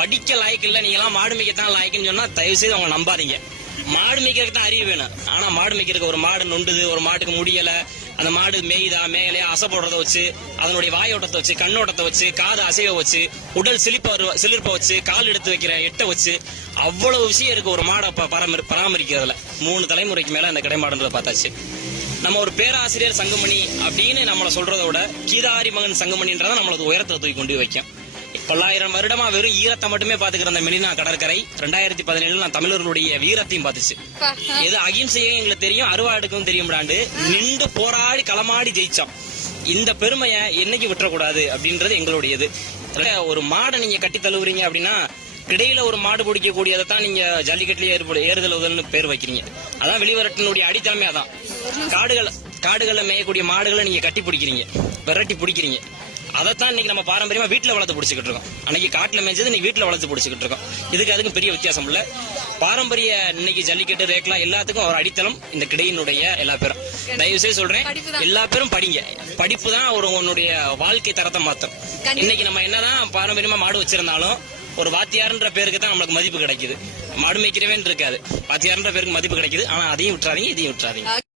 படிக்க லாய்க்கு இல்ல நீங்க எல்லாம் மாடு மேய்க்கத்தான் லாய்க்குன்னு சொன்னா தயவு செய்து அவங்க நம்பாதீங்க. மாடு மேய்க்கிறதுக்கு தான் அறிவு வேணும். ஆனா மாடு மேய்க்கிறதுக்கு ஒரு மாடு நொண்டுது ஒரு மாட்டுக்கு முடியல அந்த மாடு மேய்தா மேயலையா அசை போடுறத வச்சு அதனுடைய வாயோட்டத்தை வச்சு கண்ணோட்டத்தை வச்சு காது அசைவை வச்சு உடல் சிலிப்ப சிலிர்ப்பை வச்சு கால் எடுத்து வைக்கிற எட்டை வச்சு அவ்வளவு விஷயம் இருக்கு ஒரு மாடை ப- பராமரி பராமரிக்கிறதுல. மூணு தலைமுறைக்கு மேல அந்த கிடைமாடுன்றத பார்த்தாச்சு. நம்ம ஒரு பேராசிரியர் சங்கமணி அப்படின்னு நம்மளை சொல்றதை விட கீதாரி மகன் சங்கமணின்றத நம்மளுக்கு உயரத்துல தூக்கி கொண்டு வைக்கும். பல்லாயிரம் வருடமா வெறும் ஈரத்தை மட்டுமே பாத்துக்கிற அந்த மெரினா கடற்கரை ரெண்டாயிரத்தி பதினேழுல நான் தமிழர்களுடைய வீரத்தையும் பார்த்துச்சு. எது அகிம்சையும் எங்களுக்கு தெரியும் அருவாடுக்கும் தெரியும்டாண்டு. நின்று போராடி களமாடி ஜெயிச்சோம். இந்த பெருமையை என்னைக்கு விட்டுறக்கூடாது அப்படின்றது எங்களுடையது. ஒரு மாடை நீங்க கட்டி தழுவுறீங்க அப்படின்னா இடையில ஒரு மாடு பிடிக்கக்கூடியதை தான் நீங்க ஜல்லிக்கட்டுல ஏற்படு ஏறுதல் பேர் வைக்கிறீங்க. அதான் வெளிவரட்டினுடைய அடித்தளமே அதான். காடுகள் காடுகளில் மேயக்கூடிய மாடுகளை நீங்க கட்டி பிடிக்கிறீங்க விரட்டி பிடிக்கிறீங்க. அதைத்தான் இன்னைக்கு நம்ம பாரம்பரியமா வீட்டுல வளர்த்து பிடிச்சிக்கிட்டு இருக்கோம். அன்னைக்கு காட்டுல மேய்ச்சது இன்னைக்கு வீட்டுல வளர்த்து பிடிச்சிக்கிட்டு இருக்கோம். இதுக்கு அதுக்கும் பெரிய வித்தியாசம் இல்ல. பாரம்பரிய இன்னைக்கு ஜல்லிக்கட்டு ரேக்லாம் எல்லாத்துக்கும் ஒரு அடித்தளம் இந்த கிடையினுடைய எல்லா பேரும். தயவு செய்து சொல்றேன் எல்லா பேரும் படிங்க. படிப்பு தான் ஒரு உன்னுடைய வாழ்க்கை தரத்தை மாத்தும். இன்னைக்கு நம்ம என்னதான் பாரம்பரியமா மாடு வச்சிருந்தாலும் ஒரு வாத்தியார்ன்ற பேருக்கு தான் நம்மளுக்கு மதிப்பு கிடைக்குது. மாடு மேய்க்கிறவேன் இருக்காது. வாத்தியார்ன்ற பேருக்கு மதிப்பு கிடைக்குது. ஆனா அதையும் விட்டுறாதீங்க இதையும் விட்டுறாதீங்க.